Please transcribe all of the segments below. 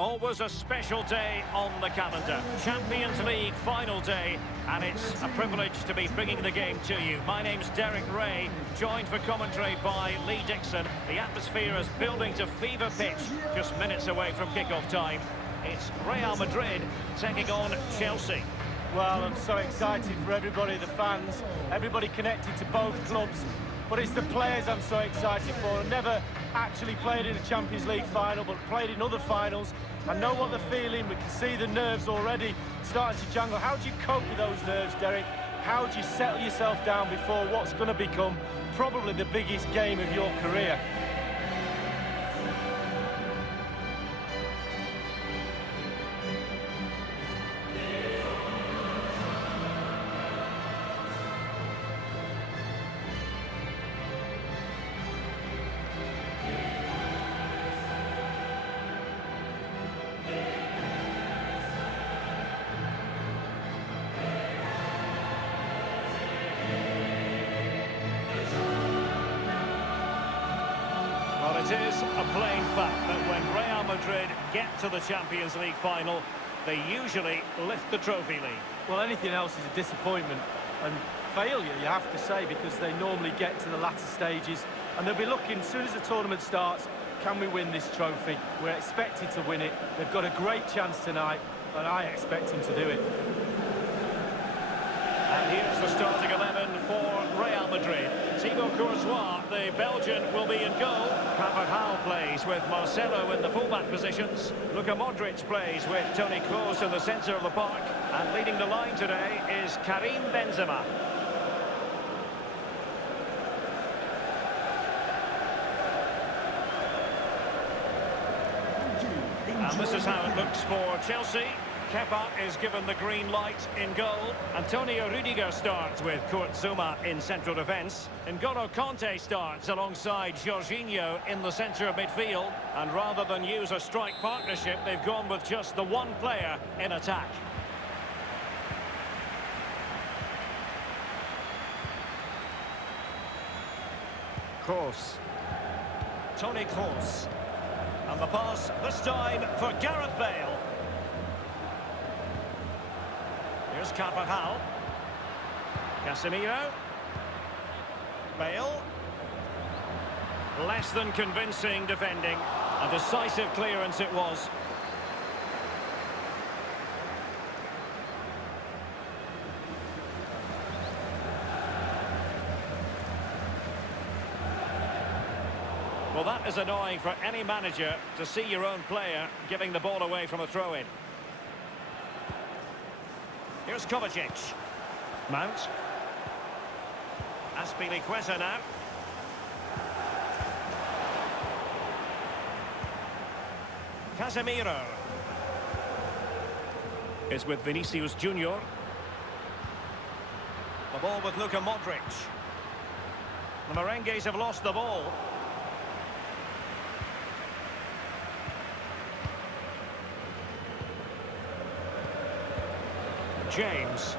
Always a special day on the calendar. Champions League final day, and it's a privilege to be bringing the game to you. My name's Derek Ray, joined for commentary by Lee Dixon. The atmosphere is building to fever pitch, just minutes away from kick-off time. It's Real Madrid taking on Chelsea. Well, I'm so excited for everybody, the fans, everybody connected to both clubs. But it's the players I'm so excited for. I've never actually played in a Champions League final, but played in other finals. I know what they're feeling. We can see the nerves already starting to jangle. How do you cope with those nerves, Derek? How do you settle yourself down before what's going to become probably the biggest game of your career? It is a plain fact that when Real Madrid get to the Champions League final, they usually lift the trophy league. Well, anything else is a disappointment and failure, you have to say, because they normally get to the latter stages and they'll be looking, as soon as the tournament starts, can we win this trophy? We're expected to win it. They've got a great chance tonight, and I expect them to do it. And here's the starting 11 for Real Madrid. Thibaut Courtois, the Belgian, will be in goal. Carvajal plays with Marcelo in the fullback positions. Luka Modric plays with Toni Kroos in the centre of the park. And leading the line today is Karim Benzema. And this is how it looks for Chelsea. Kepa is given the green light in goal. Antonio Rudiger starts with Kurt Zouma in central defence. N'Golo Kanté starts alongside Jorginho in the centre of midfield. And rather than use a strike partnership, they've gone with just the one player in attack. Kroos. Toni Kroos. And the pass, this time for Gareth Bale. Here's Carvajal. Casemiro. Bale. Less than convincing defending. A decisive clearance it was. Well, that is annoying for any manager to see your own player giving the ball away from a throw-in. Here's Kovacic. Mount. Azpilicueta now. Casemiro. Is with Vinicius Junior. The ball with Luka Modric. The Merengues have lost the ball. James.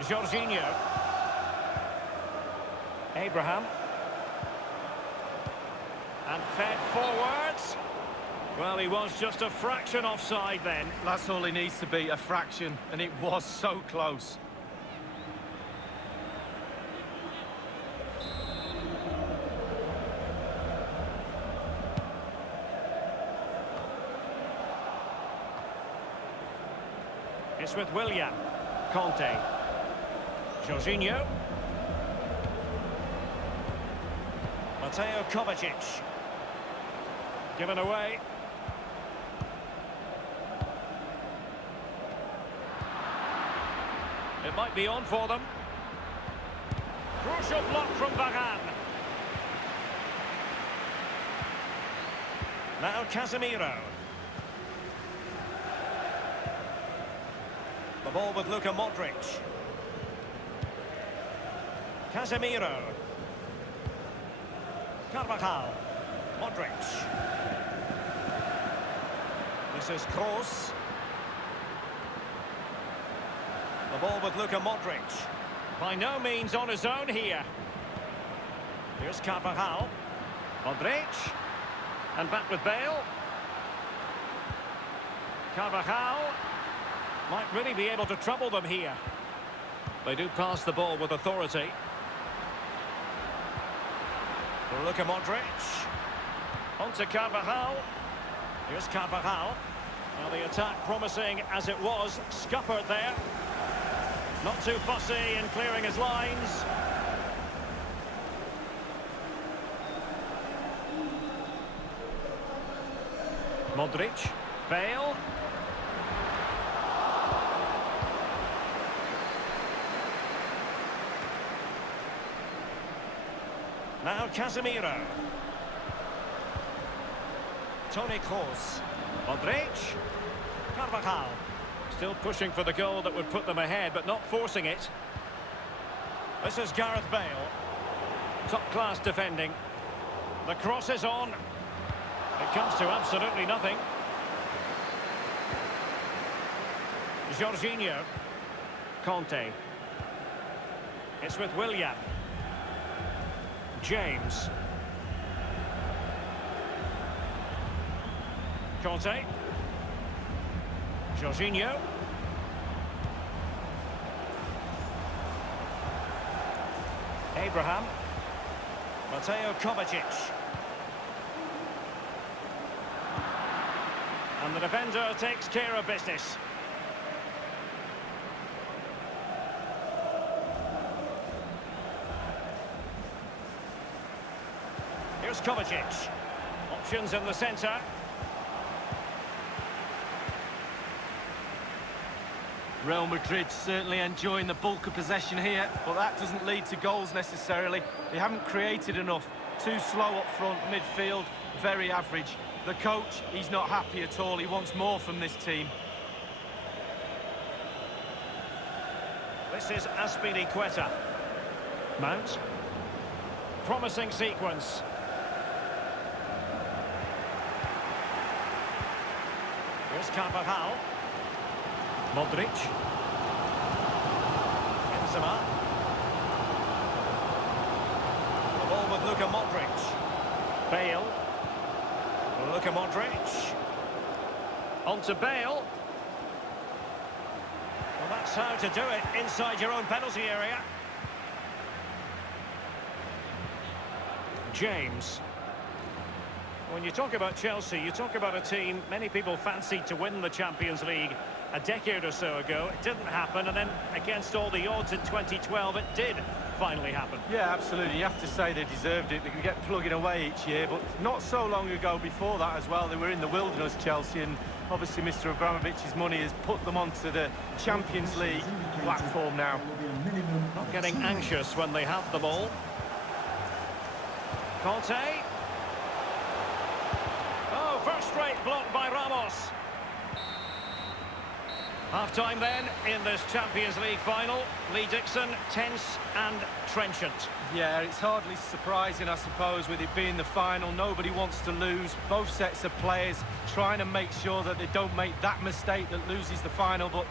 Jorginho. Abraham. And fed forwards. Well, he was just a fraction offside then. That's all he needs to be, a fraction, and it was so close. It's with Willian. Conte. Jorginho. Mateo Kovacic. Given away. It might be on for them. Crucial block from Varane. Now Casemiro. The ball with Luka Modric. Casemiro. Carvajal. Modric. This is Kroos. The ball with Luka Modric. By no means on his own here. Here's Carvajal. Modric. And back with Bale. Carvajal might really be able to trouble them here. They do pass the ball with authority. Luka Modric. On to Carvajal. Here's Carvajal. Well, the attack promising as it was. Scuppered there. Not too fussy in clearing his lines. Modric. Bale. Now Casemiro. Toni Kroos. Modric. Carvajal. Still pushing for the goal that would put them ahead, but not forcing it. This is Gareth Bale. Top-class defending. The cross is on. It comes to absolutely nothing. Jorginho. Conte. It's with Willian. James. Conte. Jorginho. Abraham. Mateo Kovacic. And the defender takes care of business. Here's Kovacic. Options in the centre. Real Madrid certainly enjoying the bulk of possession here, but that doesn't lead to goals necessarily. They haven't created enough. Too slow up front, midfield, very average. The coach, he's not happy at all. He wants more from this team. This is Azpilicueta. Mount. Promising sequence. Here's Carvajal. Modric. Benzema. The ball with Luka Modric. Bale. Luka Modric. On to Bale. Well, that's how to do it inside your own penalty area. James. When you talk about Chelsea, you talk about a team many people fancied to win the Champions League a decade or so ago. It didn't happen, and then against all the odds in 2012, it did finally happen. Yeah, absolutely. You have to say they deserved it. They could get plugging away each year, but not so long ago before that as well. They were in the wilderness, Chelsea, and obviously Mr. Abramovich's money has put them onto the Champions League platform now. Not getting anxious when they have the ball. Conte. Oh, first-rate block by Ramos. Half-time then in this Champions League final. Lee Dixon, tense and trenchant. Yeah, it's hardly surprising, I suppose, with it being the final. Nobody wants to lose. Both sets of players trying to make sure that they don't make that mistake that loses the final. But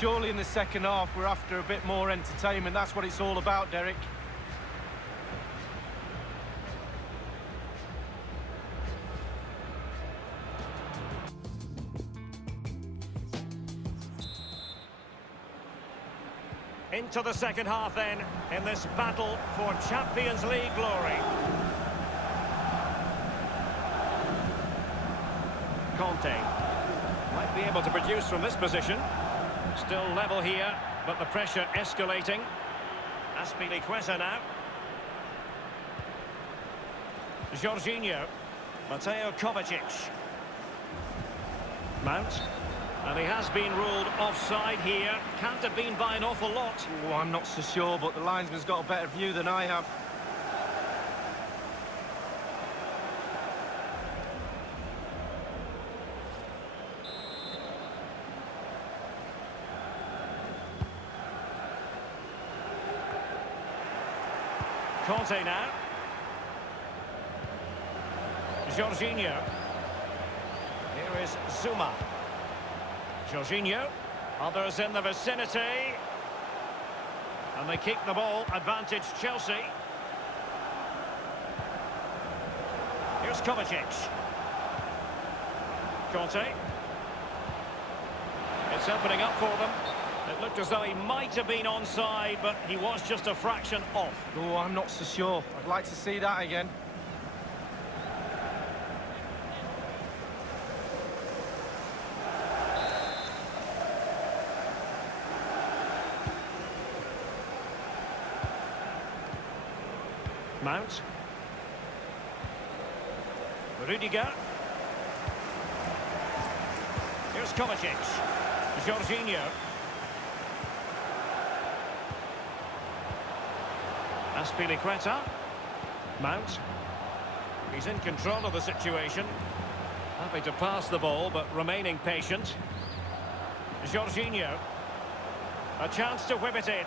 surely in the second half, we're after a bit more entertainment. That's what it's all about, Derek. Into the second half then, in this battle for Champions League glory. Conte might be able to produce from this position. Still level here, but the pressure escalating. Azpilicueta now. Jorginho. Mateo Kovacic. Mount. And he has been ruled offside here. Can't have been by an awful lot. Oh, I'm not so sure, but the linesman's got a better view than I have. Conte now. Jorginho. Here is Zuma. Jorginho, others in the vicinity, and they keep the ball, advantage Chelsea. Here's Kovacic. Conte. It's opening up for them. It looked as though he might have been onside, but he was just a fraction off. Oh, I'm not so sure. I'd like to see that again. Mount. Rudiger. Here's Kovacic. Jorginho. Azpilicueta. Mount. He's in control of the situation. Happy to pass the ball, but remaining patient. Jorginho. A chance to whip it in.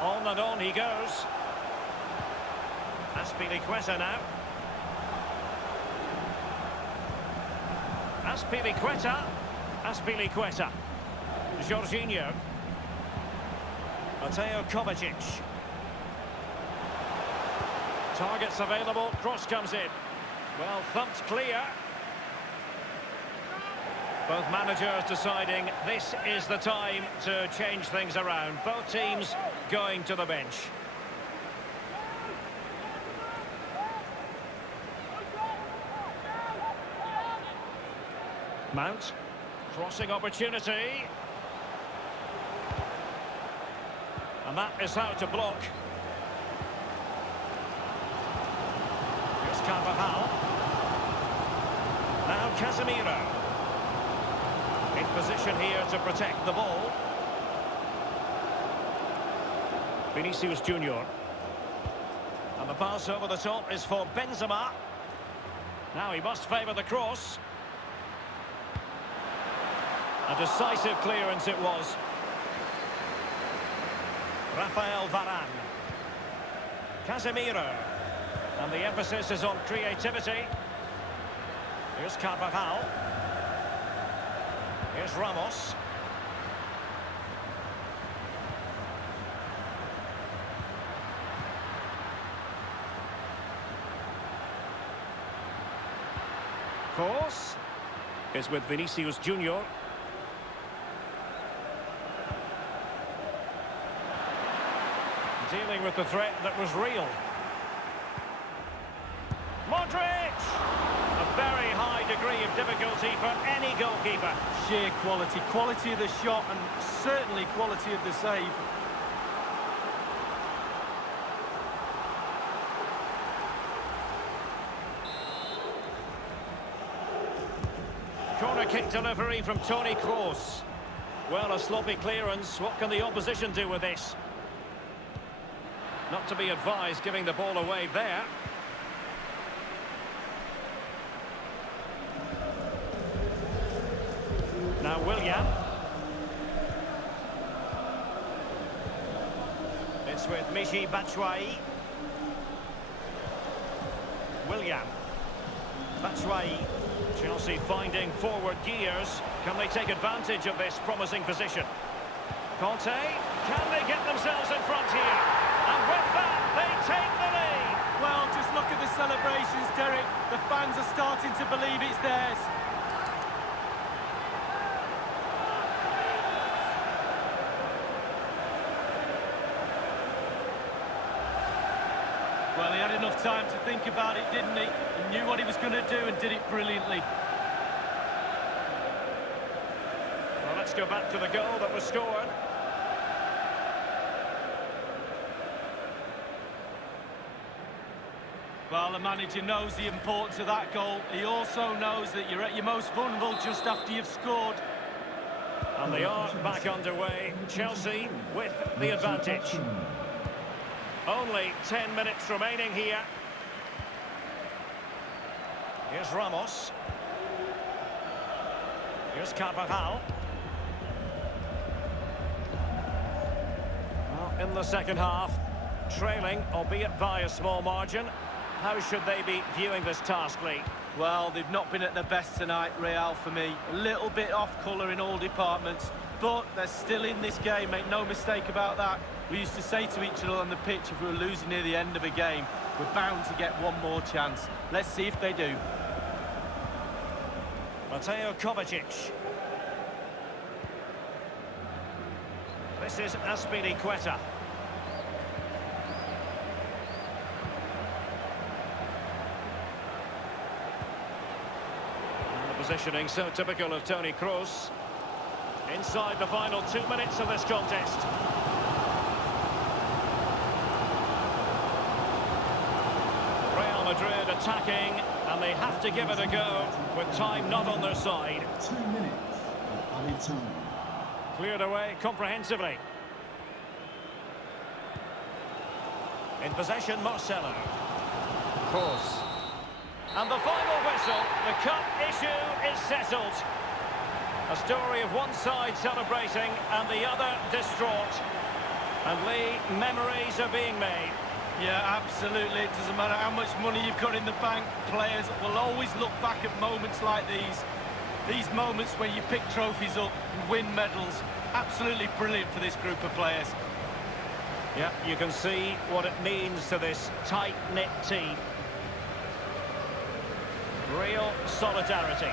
On and on he goes. Azpilicueta now. Azpilicueta. Azpilicueta. Jorginho. Mateo Kovacic. Targets available, cross comes in. Well, thumped clear. Both managers deciding this is the time to change things around. Both teams going to the bench. Mount. Crossing opportunity. And that is how to block. Here's Carvajal. Now Casemiro. In position here to protect the ball. Vinicius Junior. And the pass over the top is for Benzema. Now he must favour the cross. A decisive clearance it was. Rafael Varane. Casemiro. And the emphasis is on creativity. Here's Carvajal. Here's Ramos. Course is with Vinicius Junior. Dealing with the threat that was real. Madrid! A very high degree of difficulty for any goalkeeper. Sheer quality. Quality of the shot and certainly quality of the save. Corner kick delivery from Toni Kroos. Well, a sloppy clearance. What can the opposition do with this? Not to be advised giving the ball away there. Now Willian. It's with Michy Batshuayi. Willian. Batshuayi. Chelsea finding forward gears. Can they take advantage of this promising position? Conte. Can they get themselves in front here? And with that, they take the lead. Well, just look at the celebrations, Derek. The fans are starting to believe it's theirs. Well, he had enough time to think about it, didn't he? He knew what he was going to do and did it brilliantly. Well, let's go back to the goal that was scored. Well, the manager knows the importance of that goal. He also knows that you're at your most vulnerable just after you've scored. And they are back underway. Chelsea with the advantage. Only 10 minutes remaining here. Here's Ramos. Here's Carvajal. Well, in the second half, trailing, albeit by a small margin. How should they be viewing this task, Lee? Well, they've not been at their best tonight, Real, for me. A little bit off colour in all departments, but they're still in this game, make no mistake about that. We used to say to each other on the pitch, if we were losing near the end of a game, we're bound to get one more chance. Let's see if they do. Mateo Kovacic. This is Azpilicueta. And the positioning so typical of Toni Kroos. Inside the final 2 minutes of this contest. Real Madrid attacking, and they have to give it a go with time not on their side. 2 minutes of added time. Cleared away comprehensively. In possession, Marcelo. Kroos. And the final whistle, the cup issue is settled. A story of one side celebrating and the other distraught. And Lee, memories are being made. Yeah, absolutely. It doesn't matter how much money you've got in the bank. Players will always look back at moments like these. These moments where you pick trophies up and win medals. Absolutely brilliant for this group of players. Yeah, you can see what it means to this tight-knit team. Real solidarity.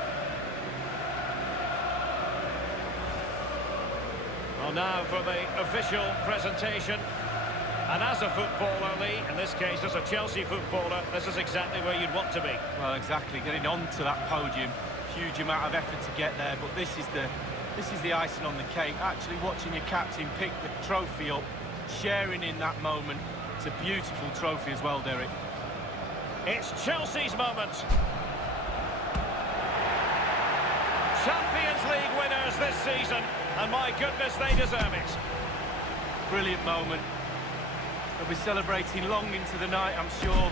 Well, now for the official presentation. And as a footballer, Lee, in this case as a Chelsea footballer, this is exactly where you'd want to be. Well, exactly. Getting onto that podium, huge amount of effort to get there, but this is the icing on the cake. Actually watching your captain pick the trophy up, sharing in that moment. It's a beautiful trophy as well, Derek. It's Chelsea's moment. Champions League winners this season, and my goodness, they deserve it. Brilliant moment. They'll be celebrating long into the night, I'm sure.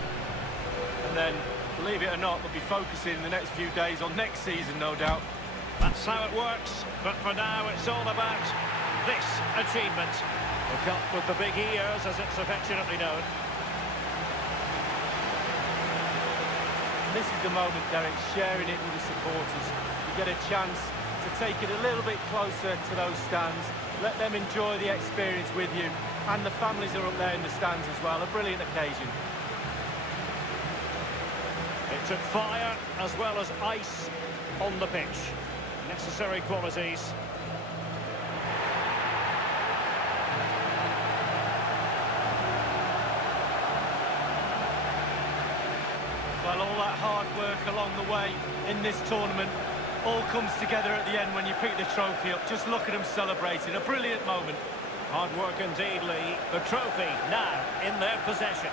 And then, believe it or not, they'll be focusing the next few days on next season, no doubt. That's how it works, but for now it's all about this achievement. The cup with the big ears, as it's affectionately known. This is the moment, Derek, sharing it with the supporters. You get a chance to take it a little bit closer to those stands. Let them enjoy the experience with you. And the families are up there in the stands as well. A brilliant occasion. It took fire as well as ice on the pitch. Necessary qualities. Well, all that hard work along the way in this tournament all comes together at the end when you pick the trophy up. Just look at them celebrating. A brilliant moment. Hard work indeed, Lee. The trophy now in their possession.